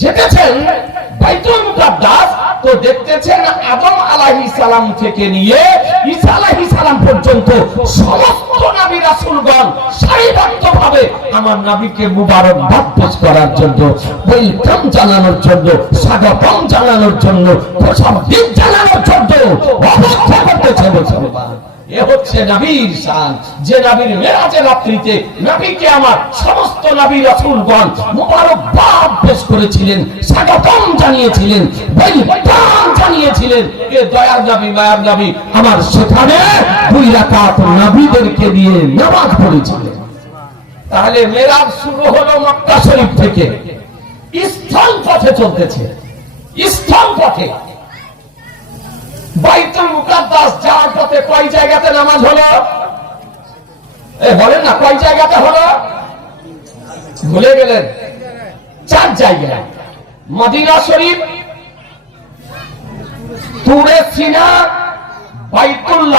যেতেছেন বাইতুল মুকাদ্দাস তো দেখতেছেন আদম আলাইহিস সালাম থেকে নিয়ে ঈসা আলাইহিস সালাম পর্যন্ত সমস্ত নবী রাসূলগণ সারিবদ্ধভাবে আমার নবীকে মুবারকবাদ পেশ করার জন্য, ওয়েলকাম জানানোর জন্য, স্বাগতম জানানোর জন্য প্রশংসা জানানোর জন্য অপেক্ষা করতেছে মুসলমান আমার সমস্ত নবী রাসূলগণ জানিয়েছিলেন আমার সেখানে দুই নবীদেরকে দিয়ে নামাজ পড়েছিলেন। তাহলে মেরাজ শুরু হলো মক্কা শরীফ থেকে। স্থল পথে চলতেছে। স্থল পথে। বাইতুল মুকাদ্দাস কয় জায়গাতে নামাজ হলো? বলেন না, কয় জায়গাতে হলো? ভুলে গেলেন। চার জায়গায়। মদিনা শরীফ তুরে সিনা, বাইতুল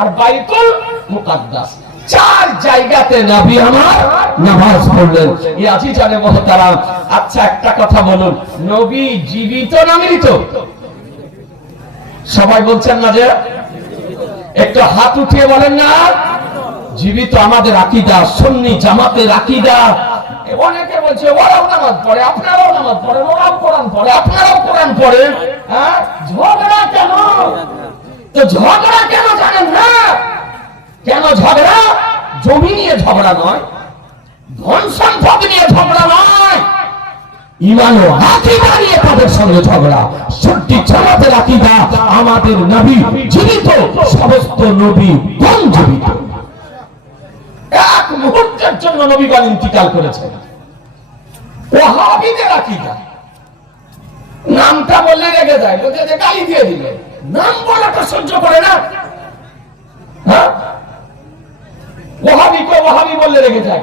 আর বাইতুল মুকাদ্দাস। চার জায়গাতে নবী আমার নামাজ পড়লেন। এই আজি জানে মহতারাম আচ্ছা একটা কথা বলুন। নবী জীবিত না মৃত? সবাই বলছেন না যে একটু হাত উঠিয়ে বলেন না। জীবিত আমাদের আকিদা, সন্নি জামাতের আকিদা। অনেকে বলছে, ওরাও নামাজ পড়ে, আপনারাও নামাজ পড়েন ওরাও কোরআন পড়ে, আপনারাও কোরআন পড়েন হ্যাঁ? ঝগড়া কেন? তো ঝগড়া কেন জানেন না? কেন ঝগড়া? জমি নিয়ে ঝগড়া নয়, ধন সম্পদ নিয়ে ঝগড়া নয়। আকিদা নিয়ে তাদের সঙ্গে ঝগড়া। সত্যি আমাদের নবী জীবিত, সমস্ত নবী কোন জীবিত। এক মুহূর্তের জন্য নবীগণ ইন্তিকাল করেছে ওহাবিদের আকিদা নামটা বললে রেগে যায় বলতে গালি দিয়ে দিলে। নাম বলাটা সহ্য করে না। হ্যাঁ? ওহাবিকে ওহাবি বললে রেগে যায়।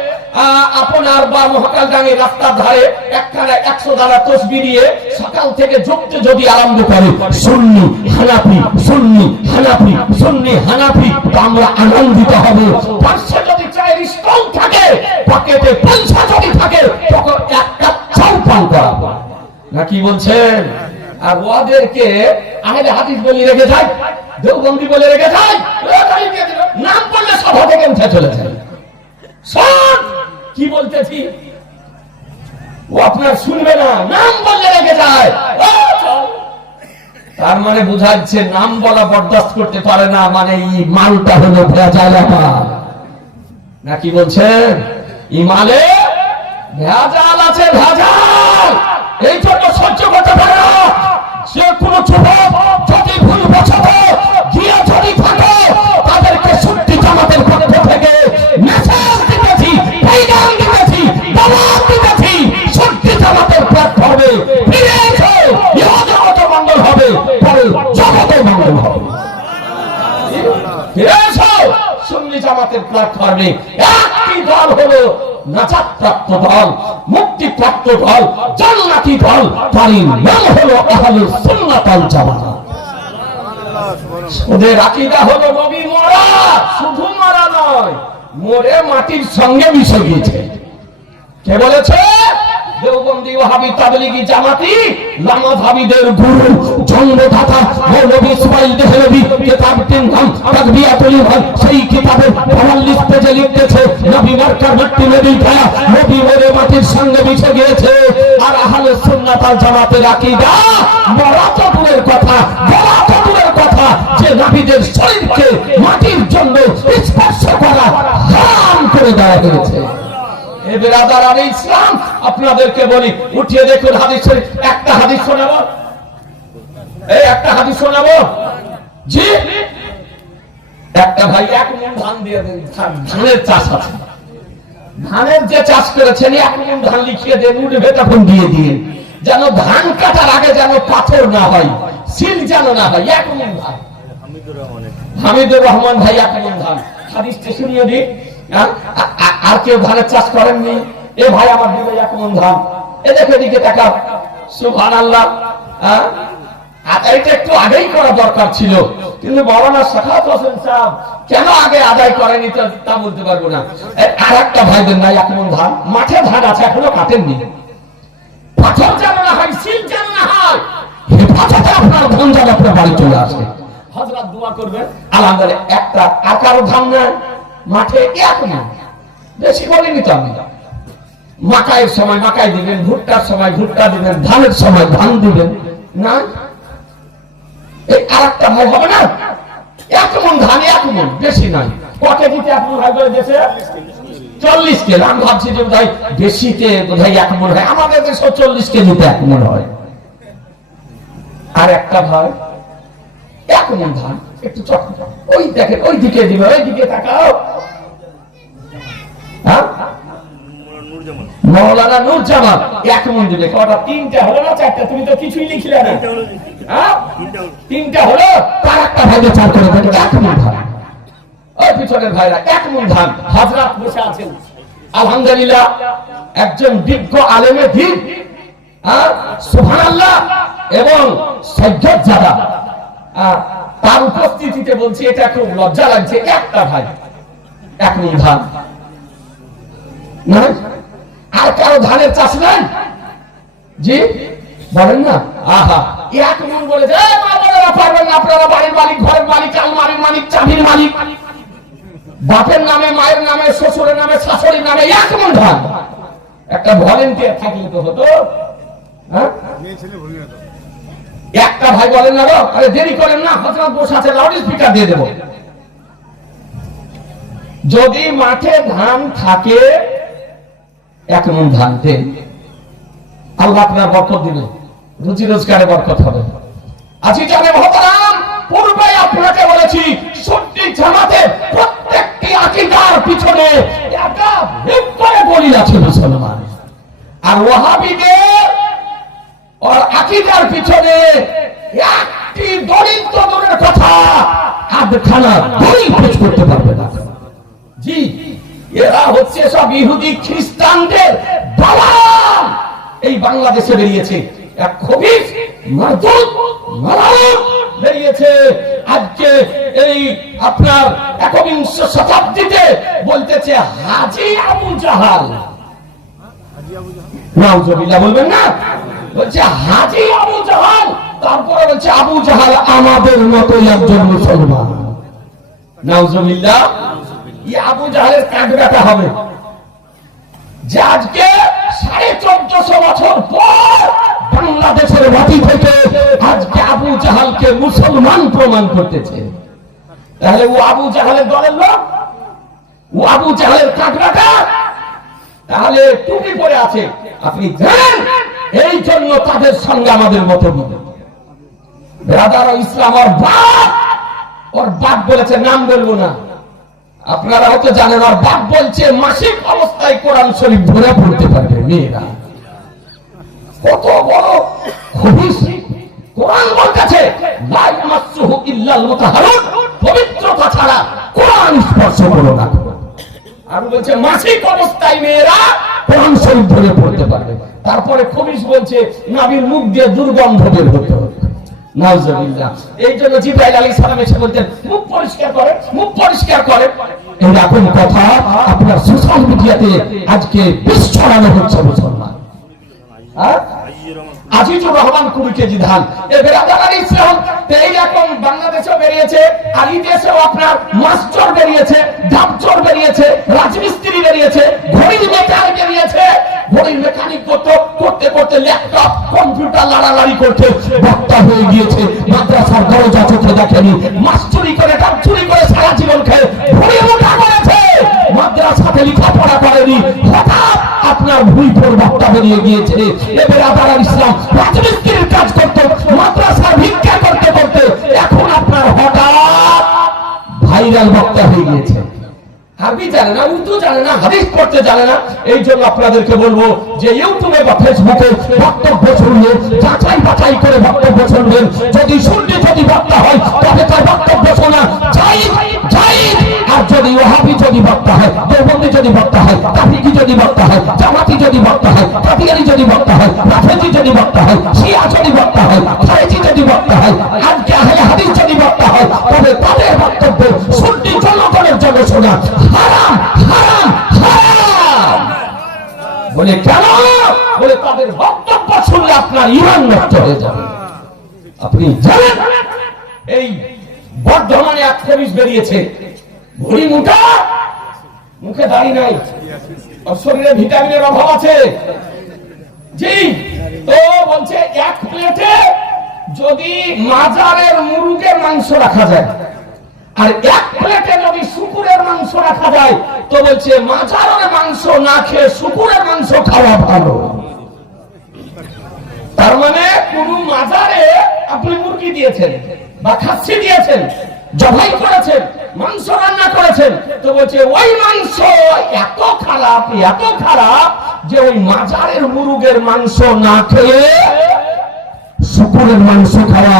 আপনার বা মহাকাল ডাঙের রাস্তার ধারে একখানা একশো দ্বারা তসবি দিয়ে সকাল থেকে যদি আরম্ভ করে হানাফি হানাফি হানাফি আমরা আনন্দিত যদি চায়ের স্টল থাকে, পকেটে পয়সা যদি থাকে, তখন পান করাবো না কি বলছেন? আর ওদেরকে আহলে হাদিস বলে রেখে যায়, দেওবন্দি বলে রেখে দিল। নাম বললে সভা থেকে উঠে চলে যায়। কি বলতেছি? ও আপনার শুনবে না, নাম বললে রেখে যায়। তার মানে বুঝাচ্ছে, নাম বলা বরদাস্ত করতে পারে না মানে এই মালটা হলো ভেজাল আমার নাকি বলছেন এই ভেজাল আছে, ভেজাল। এই জন্য সহ্য করতে পারে না। সে কোনো যুবক সুন্নি জামাতের প্ল্যাটফর্মে একটি দল হলো নাজাত প্রাপ্ত দল মুক্তি প্রাপ্ত দল, জান্নাতি দল নাম হলো আহলুস সুন্নাত জামাত। ওদের হলো মরা, শুধু মরা নয়, মরে মাটির সঙ্গে মিশে গিয়েছে। কে বলেছে? দেওবন্দি ওয়াহাবি তাবলিগি জামাতি লামাধাবীদের গুরু, জন্মদাতা, মৌলভী ইসমাইল দেহলভী, কিতাব তিন তাকবিয়াতুল ইমান, সেই কিতাবে 45 পেজে লিখতেছে নবী মার্কার মাটি নবী ছায়া নবী মরে মাটির সঙ্গে মিশে গিয়েছে। আর আহলে আকীদা, মরা কথা কথা, যে শরীরকে মাটির জন্য স্পর্শ করা হারাম করে দেওয়া হয়েছে। বেরাদার ইসলাম আপনাদেরকে বলি উঠিয়ে দেখুন হাদিস একটা হাদিস শোনাবো এই একটা হাদিস শোনাবো জি? একটা ভাই এক মন ধান দিয়ে দেন ধানের চাষ আছে। ধানের যে চাষ করেছেন এক মন ধান লিখিয়ে দেন উঠবে তখন দিয়ে দিয়ে যেন ধান কাটার আগে যেন পাথর না হয় সিল যেন না হয় এক মন ধান। হামিদুর রহমান ভাই এক মন ধান। হাদিসটা শুনিয়ে দিই। হ্যাঁ? আর কেউ ধানের চাষ করেননি। এ ভাই আমার দিবে এক মন ধান। এ দেখে দিকে টাকা সুভান আল্লাহ হ্যাঁ? একটু আগেই করা দরকার ছিল। কিন্তু হোসেন সাহেব কেন আগে আদায় করেনি তা বলতে পারব না। আর একটা ভাইদের নাই এক মন ধান। মাঠে ধান আছে, এখনও কাটেননি। পাথর যেন না হয় যেন না হয় আপনার ধান যেন আপনার বাড়ি চলে আসে। হজরত দোয়া করবেন। আলহামদুলিল্লাহ, একটা আর কারও ধান নাই, মাঠে এক না বেশি বলিনি তো আমি। মাকাইয়ের সময় মাকাই দিবেন, ভুট্টার সময় ভুট্টা দিবেন, ধানের সময় ধান দিবেন। না? এই আর একটা ভাই হবে না? এক মন ধান এক মন বেশি নাই। কটে দিতে এক মন হয় দেশে? চল্লিশ কেজি আমি ভাবছি যে বোধহয় বেশিতে বোধহয় এক মন হয়। আমাদের দেশে চল্লিশ কেজিতে এক মন হয়। আর একটা ভাই এক মন ধান, একটু চট ওই দেখেন, ওই দিকে দিবে, ওই দিকে তাকাও হ্যাঁ মৌলানা নূর জামান এক মন দিবে কটা তিনটা হলো না চারটা? তুমি তো কিছুই লিখলে না। হ্যাঁ? তিনটা হলো তার একটা ভাইকে চার করে দেবে এক মন ধান ওই পিছনের ভাইরা এক মন ধান হাজরাত বসে আছেন। আলহামদুলিল্লাহ একজন বিজ্ঞ আলেমে দিন সুবহানাল্লাহ এবং সৈয়দ জাদা তার উপস্থিতিতে বলছি এটা খুব লজ্জা লাগছে একটা ভাই। এক মন ধান না আর কারও ধানের চাষ নাই? জি? বলেন না? আহা। এক মন বলেছে "এই মা বোনেরা পারবেন না আপনারা বাড়ির মালিক, ঘরের মালিক, আলমারির মালিক, চাবির মালিক। বাপের নামে, মায়ের নামে, শ্বশুরের নামে, শাশুড়ির নামে এক মন ধান। একটা ভলেন্টিয়ার থাকলে তো হতো। হ্যাঁ? একটা ভাই বলেন না আরে দেরি করেন না হজরত বসে আছে লাউড স্পিকার দিয়ে দেবো। যদি মাঠে ধান থাকে এক মন ধান দেন আল্লাহ আপনার বরকত দিবে। রুজি রোজগারে বরকত হবে। আজি জানে মহতারাম, পূর্বে আপনাকে বলেছি সত্যি জামাতে প্রত্যেকটি আকিদার পিছনে একা ভিড় করে দলিল আছে মুসলমান। আর ওয়াহাবিদের ওর আকিদার পিছনে একটি দরিদ্র দূরের কথা আধখানা দলিল পেশ করতে পারবে না। জি। এরা হচ্ছে সব ইহুদি খ্রিস্টানদের দালাল এই বাংলাদেশে বেরিয়েছে এক খবিস মারদুদ মালাউদ বেরিয়েছে। আজকে এই আপনার একবিংশ শতাব্দীতে বলতেছে হাজি আবু জাহাল। নাউজুবিল্লাহ বলবেন না? বলছে হাজি আবু জাহাল, তারপরে বলছে আবু জাহাল আমাদের মতোই একজন মুসলমান। নাউজুবিল্লাহ আবু জাহালের কাঠগাটা হবে। যে আজকে সাড়ে চোদ্দশো বছর পর বাংলাদেশের মাটি থেকে আজকে আবু জাহালকে মুসলমান প্রমাণ করতেছে। তাহলে ও আবু জাহালের দলের লোক, ও আবু জাহালের তাহলে টুপি পরে আছে। আপনি জানেন, এই জন্য তাদের সঙ্গে আমাদের মত ব্রাদার ইসলাম ওর বাপ ওর বাপ বলেছে, নাম বলব না। আপনারা হয়তো জানেন আর বাপ বলছে মাসিক অবস্থায় কোরআন শরীফ ধরে পড়তে পারবে মেয়েরা। কত বড় খবিস কোরআন বলতেছে ইল্লাল পবিত্রতা ছাড়া কোরআন স্পর্শ করো না। আর বলছে মাসিক অবস্থায় মেয়েরা কোরআন শরীফ ধরে পড়তে পারবে। তারপরে খবিস বলছে নাবির মুখ দিয়ে দুর্গন্ধ বের হতে হবে। এই জন্য জিব্রাইল আলাইহিস সালাম এসে বলতেন, মুখ পরিষ্কার করে, মুখ পরিষ্কার করে। এই রকম কথা আপনার সোশ্যাল মিডিয়াতে আজকে বেশ ছড়ানো হচ্ছে মুসলমান হ্যাঁ? আজিজুর রহমান কুড়ি কেজি এ বেরাদার ইসলাম তো এইরকম বাংলাদেশেও বেরিয়েছে আর দেশেও আপনার মাস্টার বেরিয়েছে ডাবচর বেরিয়েছে, রাজমিস্ত্রি বেরিয়েছে, ঘড়ির মেকার বেরিয়েছে। ঘড়ির মেকানিক করতে করতে করতে ল্যাপটপ, কম্পিউটার লাড়ালাড়ি করতে বক্তা হয়ে গিয়েছে, মাদ্রাসার দরজা চোখে দেখেনি, মাস্টুরি করে ডাবচুরি করে সারা জীবন খেয়ে ঘড়ি মোটা করেছে। মাদ্রাসাতে লেখাপড়া করেনি, হঠাৎ আপনার ভুল পর বক্তা বেরিয়ে গিয়েছে। এবার আবার ইসলাম রাজমিস্ত্রির কাজ করতে, মাদ্রাসার ভিক্ষা করতে করতে। এখন আপনার হঠাৎ ভাইরাল বক্তা হয়ে গিয়েছে। যদি শুনলে যদি বক্তা হয়, তবে তার বক্তব্য শোনা চাই চাই আর যদি ওহাবি যদি বক্তা হয়, দেওবন্দি যদি বক্তা হয়, তাফিকি যদি বক্তা হয়, জামাতি যদি বক্তা হয় কাদিয়ানি যদি বক্তা হয়, রাফেজি যদি বক্তা হয়, শিয়া যদি বক্তা হয়, খারেজি যদি বক্তা হয় আজকে আহলে হাদিস যদি বক্তা হয়, তবে তাদের বক্তব্য শুনতে জনগণের জন্য শোনা। হারাম হারাম হারাম। বলে কেন? বলে তাদের বক্তব্য শুনলে আপনার ইমান নষ্ট হয়ে যাবে। আপনি জানেন, এই বর্ধমানে এক পুলিশ বেরিয়েছে। ঘড়ি মোটা, মুখে দাড়ি নাই। ওর শরীরে ভিটামিনের অভাব আছে। জি, তো বলছে, এক প্লেটে যদি মাজারের মুরুগের মাংস রাখা যায়, আর এক প্লেটে যদি শুকুরের মাংস রাখা যায়, তো বলছে, মাজারের মাংস না খেয়ে শুকুরের মাংস খাওয়া ভালো। তার মানে কোন মাজারে আপনি মুরগি দিয়েছেন, বা খাসি দিয়েছেন, জবাই করেছেন মাংস রান্না করেছেন। তো বলছে, ওই মাংস এত খারাপ এত খারাপ যে ওই মাজারের মুরুগের মাংস না খেয়ে শুকুরের মাংস খাওয়া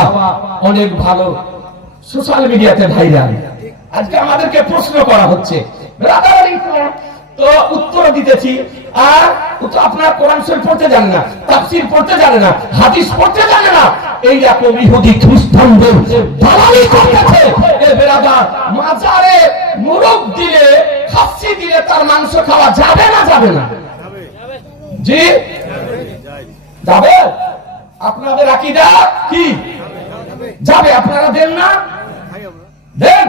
অনেক ভালো। সোশ্যাল মিডিয়াতে ভাইরাল। আজকে আমাদেরকে প্রশ্ন করা হচ্ছে তো উত্তর দিতেছি আর আপনার কোরআন শরীফ পড়তে জানে না, তাফসীর পড়তে জানে না, হাদিস পড়তে জানে না। এই রকম ইহুদি খ্রিস্টানদের দালালি করতেছে। এ বেরাদার মাজারে মুরগ দিলে, খাসি দিলে তার মাংস খাওয়া যাবে না যাবে না? জি? যাবে? আপনাদের আকিদা কি? যাবে, আপনারা দেন না? দেন।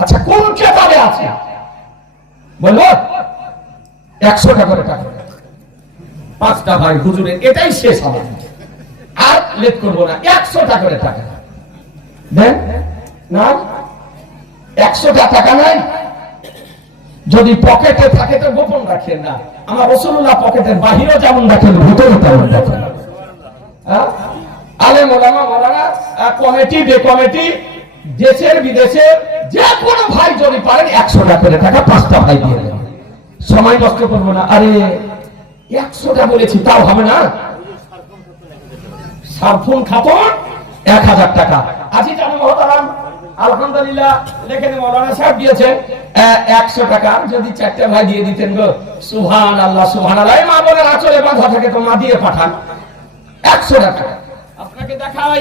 আচ্ছা কোন কেতাবে আছে? বলব একশো টাকা করে টাকা। পাঁচটা ভাই হুজুরের এটাই শেষ হবে আর লেট করব না একশো টাকা করে টাকা। দেন না একশোটা টাকা নাই। যদি পকেটে থাকে তো গোপন রাখেন না। আমার রসুল্লাহ পকেটের বাহিরেও যেমন রাখেন ভিতরে তেমন রাখেন হ্যাঁ? আলেম ওলামা ওলামা আহ, কমিটি বে কমিটি দেশের বিদেশের যে কোনো ভাই যদি পারেন একশো টাকা টাকা পাঁচটা ভাই দিয়ে দেবেন সময় নষ্ট করব না। আরে একশোটা বলেছি তাও হবে না? সারফুন খাতুন এক হাজার টাকা। আজি জানো মহতারাম আলহামদুলিল্লাহ লেখেন মৌলানা সাহেব দিয়েছেন একশো টাকা। যদি চারটে ভাই দিয়ে দিতেন গো সুহান আল্লাহ সুহান আল্লাহ এই মা বোনের আচলে বাঁধা থাকে তো মা দিয়ে পাঠান। একশো টাকা। আপনাকে দেখাই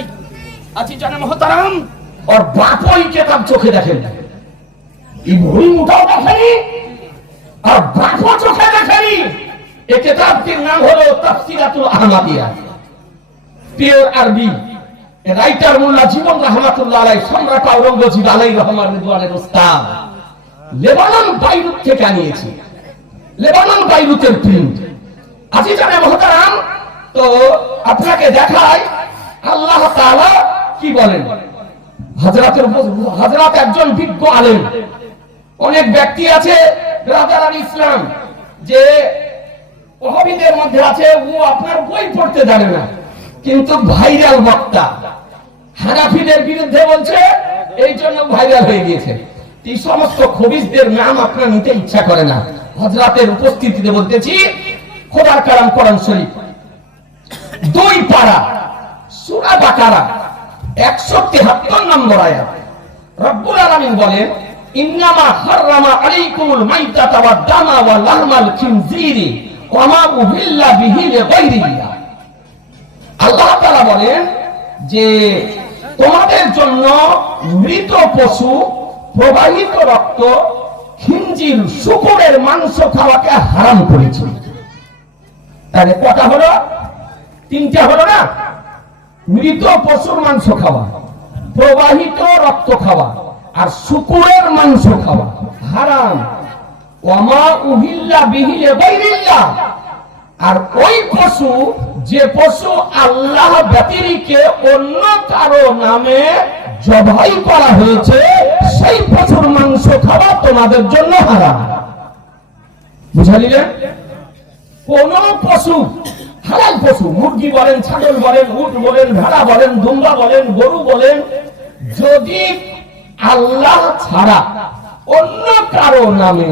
আজি জানে মহতারাম। ওর কেতাব চোখে দেখেন। এই দেখেনি? আর বাপও চোখে দেখেনি। এ কেতাবটির নাম হলো তাফসিরাতুল আহমাদিয়া। পিওর আরবি রাইটার মোল্লা জীবন রহমাতুল্লাহ আলাই সম্রাট আওরঙ্গজীব আলাই রহমান রিদওয়ানের উস্তাদ। লেবানন, বাইরুত থেকে আনিয়েছি। Lebanon, বাইরুতের print. আজি জানে মহতারাম, তো আপনাকে দেখায় আল্লাহ তাআলা কি বলেন? হাজরাতের হাজরাত একজন বিজ্ঞ আলেম। অনেক ব্যক্তি আছে রাজার ইসলাম, যে ওহাবিদের মধ্যে আছে, ও আপনার বই পড়তে জানে না। কিন্তু ভাইরাল বক্তা হানাফিদের বিরুদ্ধে বলছে, এই জন্য ভাইরাল হয়ে গিয়েছে। এই সমস্ত খবিজদের নাম আপনার নিতে ইচ্ছা করে না। হজরাতের উপস্থিতিতে বলতেছি, খোদার কালাম কোরআন শরীফ। দুই পাড়া সুরা বাকারা, একশো তেহাত্তর নম্বর আয়াত। রব্বুল আলামিন বলেন ইন্নামা আল্লাহ তাআলা বলেন যে তোমাদের জন্য মৃত পশু, প্রবাহিত রক্ত খিঞ্জির শুকুরের মাংস খাওয়াকে হারাম করেছি। তাহলে কটা হলো? তিনটা হলো না? মৃত পশুর মাংস খাওয়া, প্রবাহিত রক্ত খাওয়া। আর শুকুরের মাংস খাওয়া। হারাম। ওমা উহিল্লা বিহিলে বাইরিল্লাহ আর ওই পশু, যে পশু আল্লাহ ব্যতিরিকে অন্য কারও নামে জবাই করা হয়েছে, সেই পশুর মাংস খাওয়া তোমাদের জন্য হারাম। বুঝা নিলেন কোন পশু, হালাল পশু, মুরগি বলেন, ছাগল বলেন, উট বলেন, ভেড়া বলেন দুম্বা বলেন, গরু বলেন, যদি আল্লাহ ছাড়া অন্য কারও নামে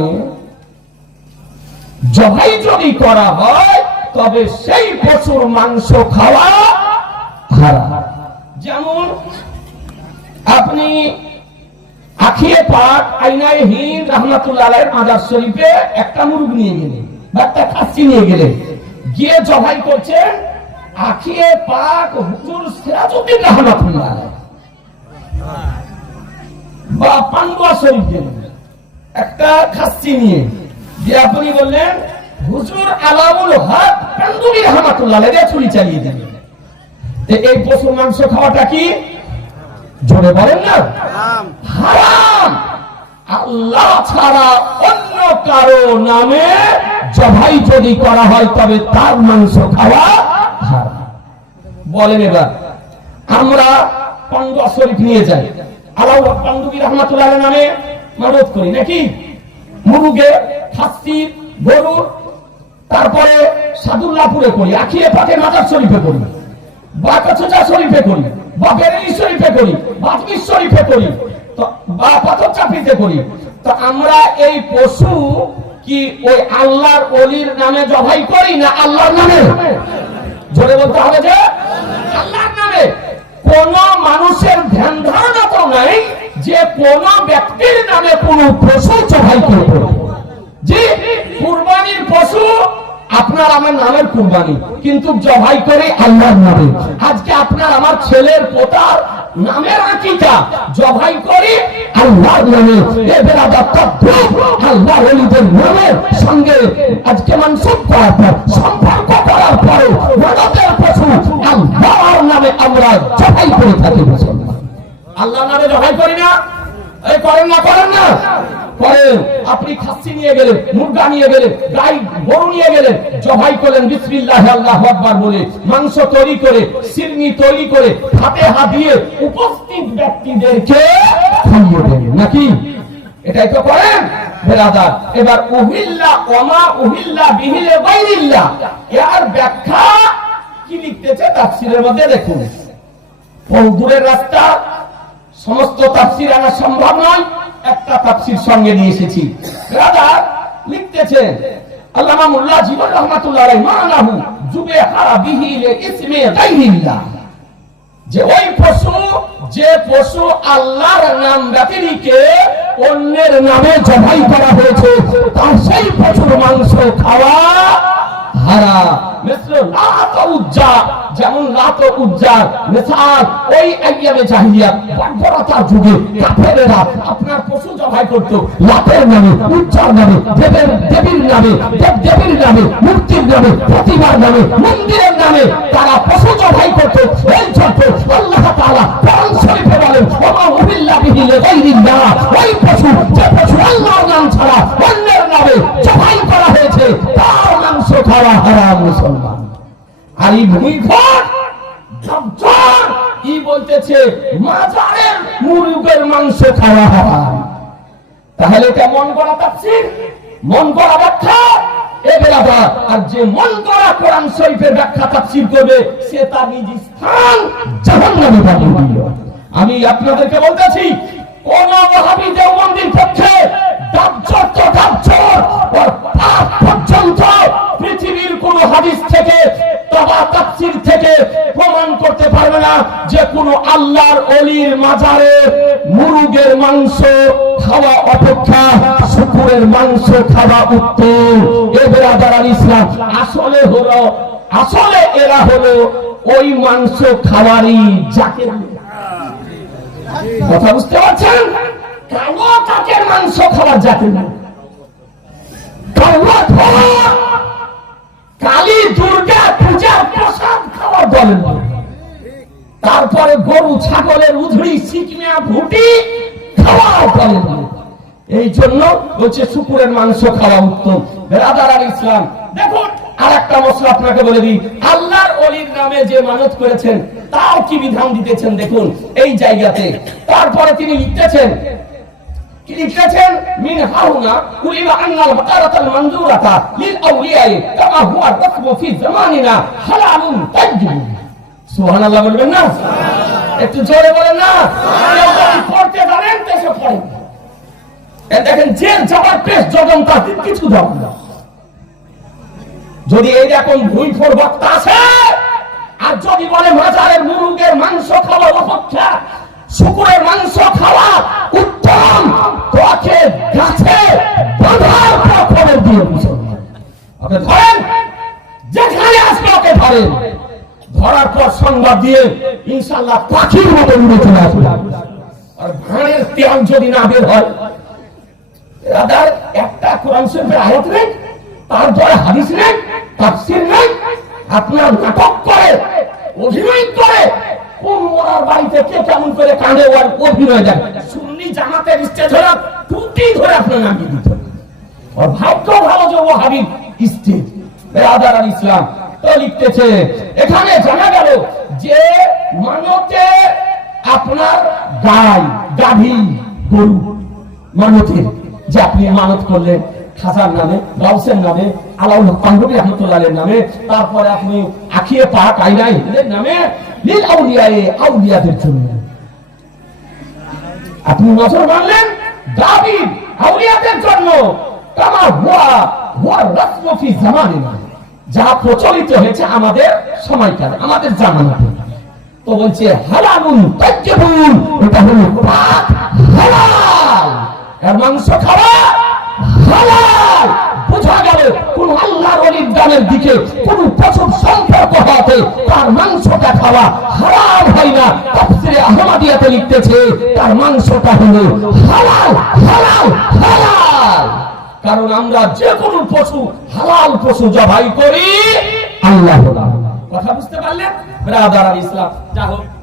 জবাই যদি করা হয়, তবে সেই পশুর মাংস খাওয়া হারাম। যেমন আপনি আখিয়ে পাক আইনায় হিন্দ রহমাতুল্লাহ মাজার শরীফে একটা মুরগ নিয়ে গেলেন বা একটা খাসি নিয়ে গেলেন। গিয়ে জবাই করছেন, আখিয়ে পাক হুজুর সিরাজউদ্দিন রহমাতুল্লাহ পান্ডুয়া শরীফ গেলেন একটা খাসি নিয়ে যে আপনি বললেন হুজুর আলামুল হক কান্দুরি রহমাতুল্লাহ আলাইহি ছুরি চালিয়ে দিলেন তো এই পশুর মাংস খাওয়াটা কি? জোরে বলেন না। হারাম। আল্লাহ ছাড়া অন্য কারও নামে জবাই যদি করা হয় তবে তার মাংস খাওয়া হারাম। বলেন এবার আমরা পান্ডুয়া শরীফ নিয়ে যাই। আলাউ পান্ডুবি রহমাতুল্লাহ মানত করি, নাকি? মুরুগে, খাসি, গরু, তারপরে সাদুল্লাপুরে করি আখিয়ে পাকে মাজার শরীফে করি বা শরীফে করি বা বেরেলি শরীফে করি বা আজমির শরীফে করি বা পাথর চাপিতে করি তো আমরা এই পশু কি ওই আল্লাহর অলির নামে জবাই করি না আল্লাহর নামে? জোরে বলতে হবে যে, আল্লাহর নামে। কোন মানুষের ধ্যান ধারণা তো নাই যে কোন ব্যক্তির নামে কোন পশু জবাই করবে যে কুরবানির পশু, আপনার আমার নামের কুরবানি, কিন্তু জবাই করে আল্লাহর নামে। আজকে আপনার আমার ছেলের পোতার নামের আকিকা জবাই করে আল্লাহর নামে। এ তত্ত্ব আল্লাহ ওলিদের নামের সঙ্গে আজকে মানসুখ করার পর, সম্পর্ক করার পরে মানবের পশু আমরা জবাই করে থাকি মুসলমান। আল্লাহর নামে জবাই করি না? এই করেন না করেন না। আপনি খাসি নিয়ে গেলেন, মুরগা নিয়ে গেলেন, গাই, গরু নিয়ে গেলেন, জবাই করলেন, বিসমিল্লাহ, আল্লাহ আকবার বলে, মাংস তৈরি করে, সিরনি তৈরি করে, হাতে হাত দিয়ে উপস্থিত ব্যক্তিদেরকে খাইয়ে দেন, নাকি? এটাই তো করেন বেরাদার এবার উহিল্লা, ওমা উহিল্লা বিহিলে বাইরিল্লা এর ব্যাখ্যা কি লিখতেছে? তাফসীরের মধ্যে দেখুন। বহু দূরের রাস্তা। সমস্ত তাফসির আনা সম্ভব নয়। একটা তাফসির সঙ্গে নিয়ে এসেছি। রাজা লিখতেছেন আল্লামা মোল্লা জীবন রহমাতুল্লাহ আলাইহি জুবে হারা লে ইসমে গায়রিল্লাহ যে ওই পশু, যে পশু অন্যের নামে জবাই করা হয়েছে, তার সেই পশুর মাংস খাওয়া হারা যেমন লাত উজ্জার মিসাল ওই আইয়ামে জাহিলিয়াত বর্বরতার যুগে কাফেরেরা আপনার পশু জবাই করত। লাতের নামে, উজ্জার নামে, দেবের, দেবীর নামে, দেব দেবীর নামে, মূর্তির নামে, প্রতিমার নামে, মন্দিরের নামে তারা পশু জবাই করত। এই জন্য আল্লাহ তাআলা কোরআন শরীফে বলেন, ওমা উবিল্লা বিহি লিগাইরিল্লাহ। ওই পশু, যে পশু আল্লাহর নাম ছাড়া অন্যের নামে জবাই করা হয়েছে। মুসলমান। আর এই ই বলতেছে, মাজারের মাংস খাওয়া হারাম তাহলে এটা মন করা তাফসীর? মন করা ব্যাখ্যা? এ বেলাদা আর যে মন করা কোরআন শরীফের ব্যাখ্যা তাফসীর করবে, সে তার নিজ স্থান জাহান্নামে দিল। আমি আপনাদেরকে বলতেছি, কোন ওয়াহাবী দেওবন্দির পক্ষে যে কোন আল্লাহর অলির মাজারে মুরুগের মাংস খাওয়া অপেক্ষা, শুকুরের মাংস খাওয়া উত্তম। এ বেরাদার আল ইসলাম, আসলে হলো, আসলে এরা হলো ওই মাংস খাওয়ারই যাকে কথা বুঝতে পারছেন? কালো কাকের মাংস খাওয়ার যাকে না। কালো ধোয়া কালী দুর্গা পূজার প্রসাদ খাওয়া বলেন তারপরে গরু, ছাগলের উধড়ি সিকমিয়া ভুটি খাওয়া বলেন এই জন্য বলছে, শুকুরের মাংস খাওয়া উত্তম। বেরাদার আর ইসলাম, দেখুন আর একটা মশলা আপনাকে বলে দিই। আল্লাহর অলির নামে যে মানত করেছেন, তাও কি বিধান দিতেছেন দেখুন, এই জায়গাতে। তারপরে তিনি লিখতেছেন কি লিখেছেন মিন হাউনা উলিমা আন্নাল বাকারাতাল মানজুরাতা লিল আউলিয়াই কামা হুয়া রাকবু ফি জামানিনা হালালুন তাইয়্যিব সুবহানাল্লাহ বলবেন না? একটু জোরে বলেন না? পড়তে জানেন তো সে পড়েন দেখেন জেল যাবার পেশ কিছু দাও না। যদি এইরকম ভুল ফোর বক্তা আছে আর যদি বলে মাজারের মুরুগের মাংস খাওয়া অপেক্ষা শুকুরের মাংস খাওয়া উত্তম। তোকে গাছে খবর দিয়ে মুসলমান। ধরেন, যেখানে আসবে ওকে ধরেন। ধরার পর সংবাদ দিয়ে ইনশাল্লাহ পাখির মতো উড়ে চলে আসবে। আর ভাঁড়ের তেল যদি না বের হয় রাদার একটা কোরআন শরীফের আয়াত নেই তারপরে হাদিস নেই, তাফসীর নেই, আপনার নাটক করে, অভিনয় করে কোন বাড়িতে কে কেমন করে অভিনয় সুন্নি জামাতের হলো টুটি ধরে আপনার নামিয়ে দিত ওর ভাগ্য ভালো যে ও হাবিব স্টেজ। ইসলাম, তো লিখতেছে, এখানে জানা গেল যে মানতে আপনার গাই, গাভী, গরু মানতের যে আপনি মানত করলেন খাজার নামে গাউসের নামে, আলাউল পান্ডবী রহমতুল্লাহের নামে, তারপরে আপনি আখিয়ে পাক হিন্দের নামে লীল আউলিয়ায়ে আউলিয়াদের জন্য। আপনি নজর মানলেন আউলিয়াদের জন্য। কামা হুয়া হুয়া রসম ফি জামানিনা যা প্রচলিত হয়েছে আমাদের সময়কালে, আমাদের জামানাতে। তো বলছে, হালালুন তাজ্জাবুন এটা হলো পাক হালাল। এর মাংস খাওয়া হালাল। বোঝা গেল কোন আল্লাহর ওলির দানের দিকে কোন প্রচুর সম্পর্ক হতে তার মাংসটা খাওয়া হারাম হয় না। তাফসিরে আহমদিয়াতে লিখতেছে, তার মাংসটা হলো হালাল হালাল হালাল। কারণ আমরা যে কোনো পশু, হালাল পশু জবাই করি আল্লাহ কথা বুঝতে পারলেন? ব্রাদার ইসলাম যা হোক।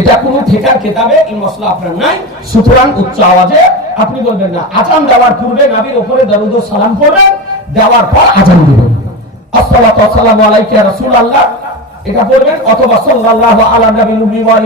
এটা কোনো ঠেকার খেতাবে এই মশলা আপনার নাই। সুতরাং উচ্চ আওয়াজে আপনি বলবেন না, আজান দেওয়ার পূর্বে নাবির ওপরে দরুদ সালাম করবেন দেওয়ার পর আজান দিবেন। আসসালাতু আসসালামু আলাইকা রাসূলুল্লাহ, এটা বলবেন, অথবা সাল্লাল্লাহু আলা নবী ওয়া